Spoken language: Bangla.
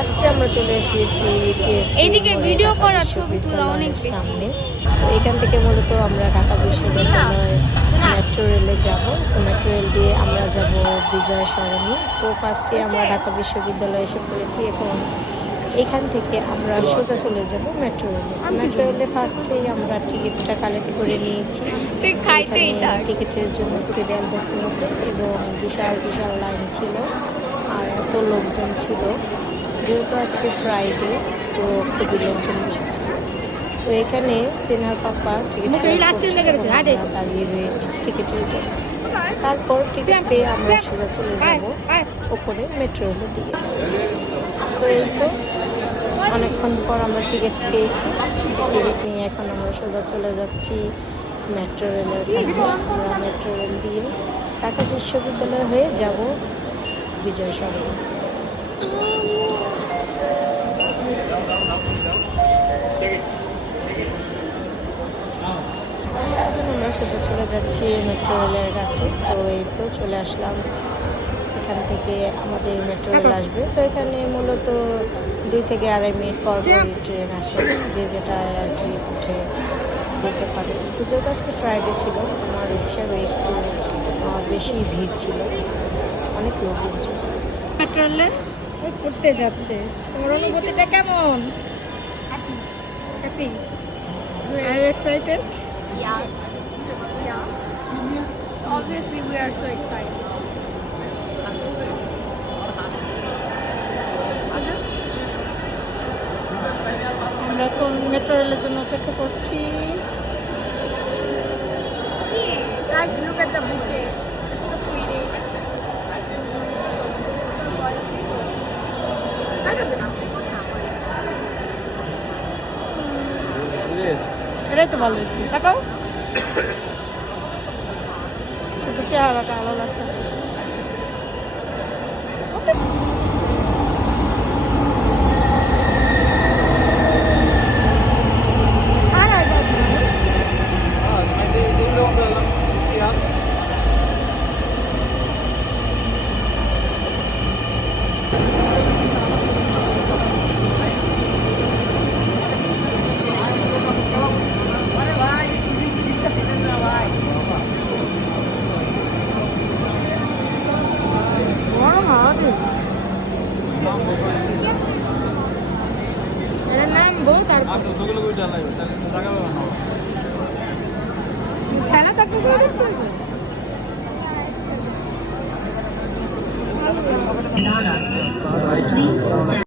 আজকে আমরা চলে এসেছি এইদিকে ভিডিও করার ছবি তোলা অনেক সামনে। তো এখান থেকে মূলত আমরা ঢাকা বিশ্ববিদ্যালয় মেট্রো রেলে যাব। তো মেট্রো রেল দিয়ে আমরা যাব বিজয় সরণি। তো ফার্স্টে আমরা ঢাকা বিশ্ববিদ্যালয়ে এসে পড়েছি। এখন এখান থেকে আমরা সোজা চলে যাব মেট্রো রেলে। মেট্রো রেলে ফার্স্টেই আমরা টিকিটটা কালেক্ট করে নিয়েছি। টিকিটের জন্য সিরিয়াল ধরতে হবে এবং বিশাল বিশাল লাইন ছিল আর এত লোকজন ছিল। যেহেতু আজকে ফ্রাইডে, তো খুবই লোকজন বেশি ছিল। তো এখানে সিনহার পাপা টিকিট দাঁড়িয়ে রয়েছে টিকিটের জন্য। তারপর টিকিট পেয়ে আমরা সোজা চলে যাব ওপরে মেট্রো রেলের দিকে। তো এই তো অনেকক্ষণ পর আমরা টিকিট পেয়েছি। টিকিট নিয়ে এখন আমরা সোজা চলে যাচ্ছি মেট্রো রেলের কাছে। আমরা মেট্রো রেল দিয়ে ঢাকা বিশ্ববিদ্যালয় হয়ে যাব বিজয় সরণি। আমরা সোজা চলে যাচ্ছি মেট্রো রেলের কাছে। তো এই তো চলে আসলাম। এখান থেকে আমাদের মেট্রো রেল আসবে। তো এখানে মূলত 2 থেকে 2.5 মিনিট পর পরই ট্রেন আসে, যে যেটা আর কি উঠে যেতে পারে। তো যেহেতু আজকে ফ্রাইডে ছিল, আমার হিসাবে একটু বেশি ভিড় ছিল, অনেক লোকজন ছিল। মেট্রো রেলে উঠতে যাচ্ছে, তোমার অনুভূতিটা কেমন? Happy? Are you excited? Yes. Yes. Obviously, we are so excited. আমরা এখন মেট্রো রেলের জন্য অপেক্ষা করছি। Guys, look at the bouquet. It's so pretty. এটাই তো ভালো হয়েছে, তাকাও। শুধু চেহারাটা আলাদা লাগতেছে।